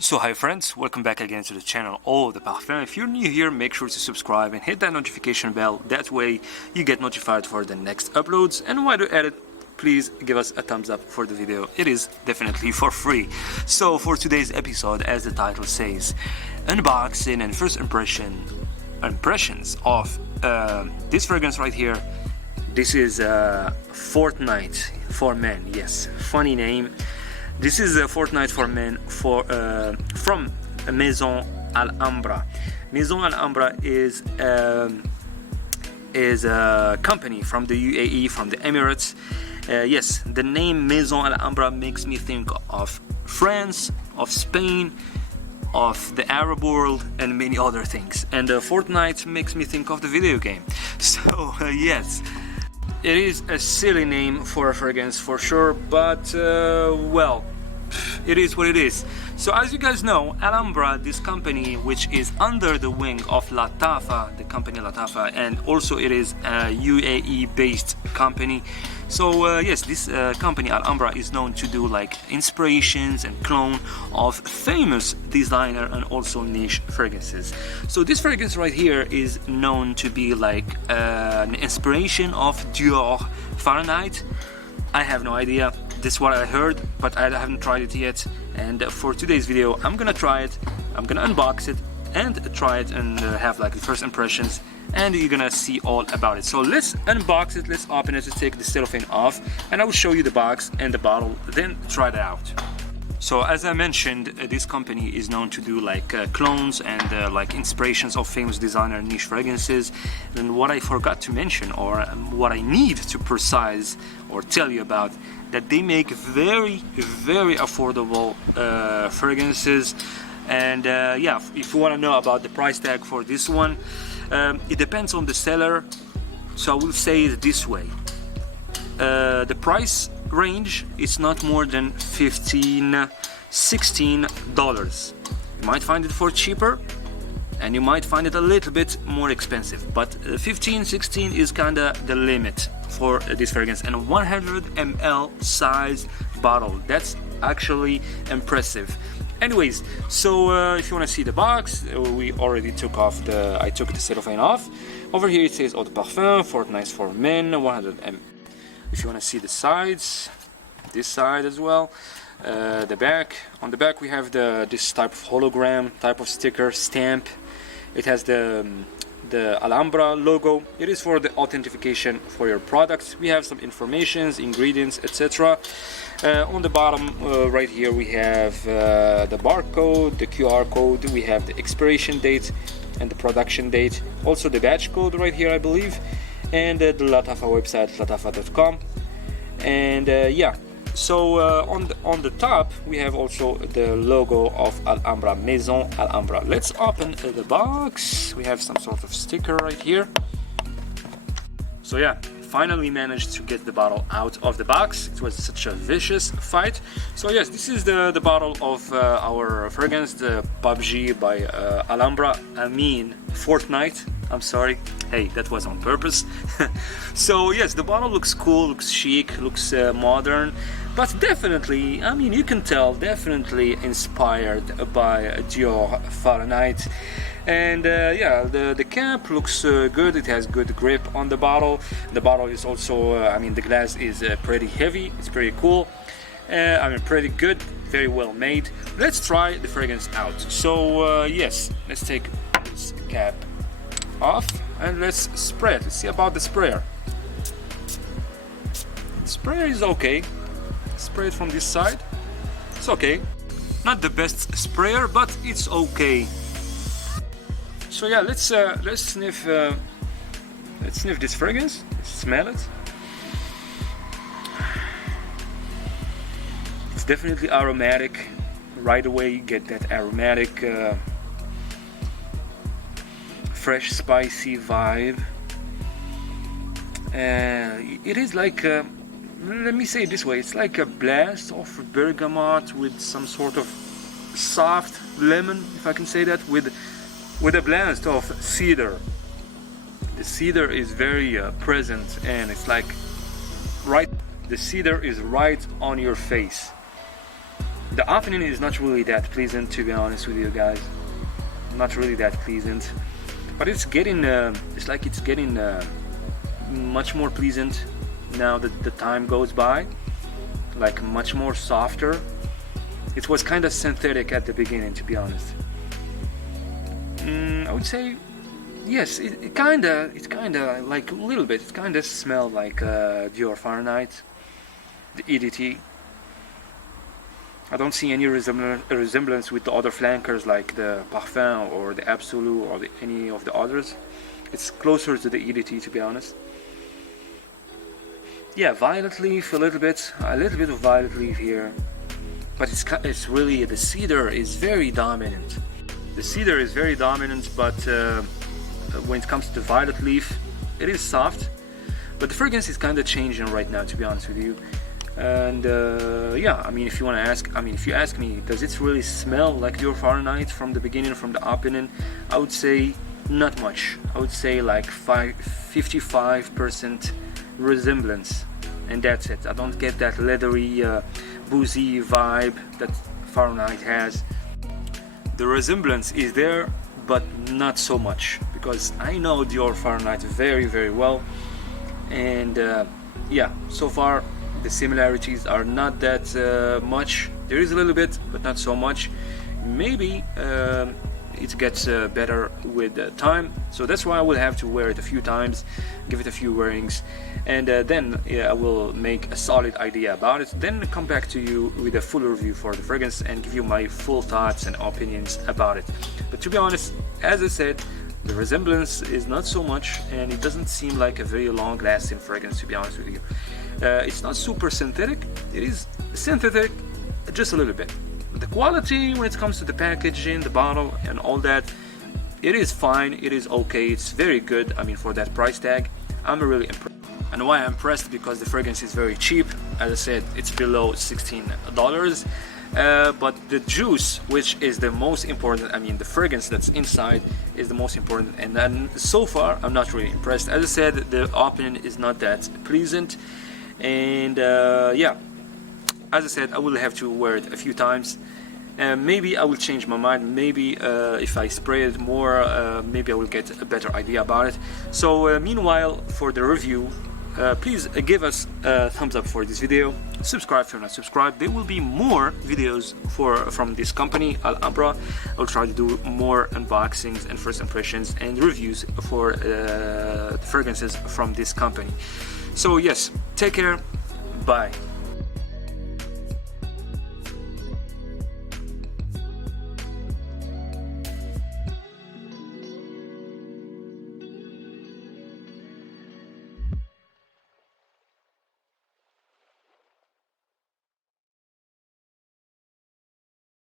So hi friends, welcome back again to the channel All the Parfum. If you're new here, make sure to subscribe and hit that notification bell. That way you get notified for the next uploads. And while you're at it, please give us a thumbs up for the video. It is definitely for free. So for today's episode, as the title says, unboxing and first impressions of this fragrance right here. This is Fortnight for men. Yes, funny name. This is a Fortnight for men from MAISON Al Hambra. MAISON Al Hambra is a company from the UAE, from the Emirates. Yes, the name MAISON Al Hambra makes me think of France, of Spain, of the Arab world, and many other things. And Fortnite makes me think of the video game. So yes. It is a silly name for a fragrance for sure, but well, it is what it is. So as you guys know, Alhambra, this company which is under the wing of Lattafa, the company Lattafa, and also it is a UAE based company. So yes, this company Alhambra is known to do like inspirations and clone of famous designer and also niche fragrances. So this fragrance right here is known to be like an inspiration of Dior Fahrenheit. I have no idea. This is what I heard, but I haven't tried it yet. And for today's video, I'm gonna try it. I'm gonna unbox it and try it and have like the first impressions, and you're gonna see all about it. So let's unbox it, let's open it, let's take the cellophane off, and I will show you the box and the bottle, then try it out. So as I mentioned, this company is known to do like clones and like inspirations of famous designer niche fragrances. And what I forgot to mention, or what I need to precise or tell you about, that they make very affordable fragrances. And yeah, if you want to know about the price tag for this one, it depends on the seller. So I will say it this way. The price range is not more than $15–16. You might find it for cheaper, and you might find it a little bit more expensive, but 15–16 is kinda the limit for this fragrance. And a 100 ml size bottle, that's actually impressive. Anyways, so if you want to see the box, we already took I took the cellophane off. Over here it says Eau de Parfum, Fortnight for men, 100 ml. If you want to see the sides, this side as well, the back. On the back we have this type of hologram, type of sticker, stamp. It has the Alhambra logo. It is for the authentication for your products. We have some informations, ingredients, etc. On the bottom right here we have the barcode, the QR code, we have the expiration date and the production date, also the batch code right here I believe, and the Lattafa website, lattafa.com. And yeah, so on the top we have also the logo of Alhambra, MAISON Alhambra. Let's open the box. We have some sort of sticker right here. So yeah, finally managed to get the bottle out of the box. It was such a vicious fight. So yes, this is the bottle of our fragrance, the PUBG by Alhambra. I mean Fortnite, I'm sorry. Hey, that was on purpose. So yes, the bottle looks cool, looks chic, looks modern, but definitely, I mean, you can tell, definitely inspired by Dior Fahrenheit. And yeah, the cap looks good. It has good grip on the bottle. The bottle is also, I mean, the glass is pretty heavy. It's pretty cool. I mean, pretty good, very well made. Let's try the fragrance out. So yes, let's take this cap off and let's spray it. Let's see about the sprayer. The sprayer is okay. Spray it from this side. It's okay. Not the best sprayer, but it's okay. So yeah, let's sniff this fragrance. Let's smell it. It's definitely aromatic. Right away you get that aromatic, fresh, spicy vibe. It is like, let me say it this way, it's like a blast of bergamot with some sort of soft lemon, if I can say that, with a blast of cedar. The cedar is very present, and it's like the cedar is right on your face. The opening is not really that pleasant, to be honest with you guys. Not really that pleasant, but it's getting it's getting much more pleasant now that the time goes by, like much more softer. It was kind of synthetic at the beginning, to be honest. I would say yes, it kind of like a little bit, it kind of smelled like Dior Fortnight, the EDT. I don't see any resemblance with the other flankers like the Parfum or the Absolute or any of the others. It's closer to the EDT, to be honest. Yeah, violet leaf, a little bit of violet leaf here, but it's really, the cedar is very dominant. The cedar is very dominant, but when it comes to the violet leaf, it is soft. But the fragrance is kind of changing right now, to be honest with you. And yeah, I mean, if you ask me, does it really smell like your Fahrenheit from the beginning, from the opening? I would say not much. I would say like 55% resemblance, and that's it. I don't get that leathery, boozy vibe that Fahrenheit has. The resemblance is there, but not so much, because I know Dior Fahrenheit very, very well, and yeah, so far the similarities are not that much. There is a little bit, but not so much. Maybe it gets better with time, so that's why I will have to wear it a few times, give it a few wearings, and then I will make a solid idea about it, then come back to you with a full review for the fragrance and give you my full thoughts and opinions about it. But to be honest, as I said, the resemblance is not so much, and it doesn't seem like a very long lasting fragrance, to be honest with you. It's not super synthetic, it is synthetic just a little bit. The quality when it comes to the packaging, the bottle and all that, it is fine, it is okay, it's very good. I mean, for that price tag, I'm really impressed. And why I'm impressed? Because the fragrance is very cheap. As I said, it's below $16. But the juice, which is the most important, I mean the fragrance that's inside is the most important, and then so far I'm not really impressed. As I said, the opening is not that pleasant, and yeah, as I said, I will have to wear it a few times, and maybe I will change my mind. Maybe if I spray it more, maybe I will get a better idea about it. So meanwhile, for the review, please give us a thumbs up for this video, subscribe if you're not subscribed. There will be more videos from this company, Al Hambra. I'll try to do more unboxings and first impressions and reviews for the fragrances from this company. So yes, take care, bye.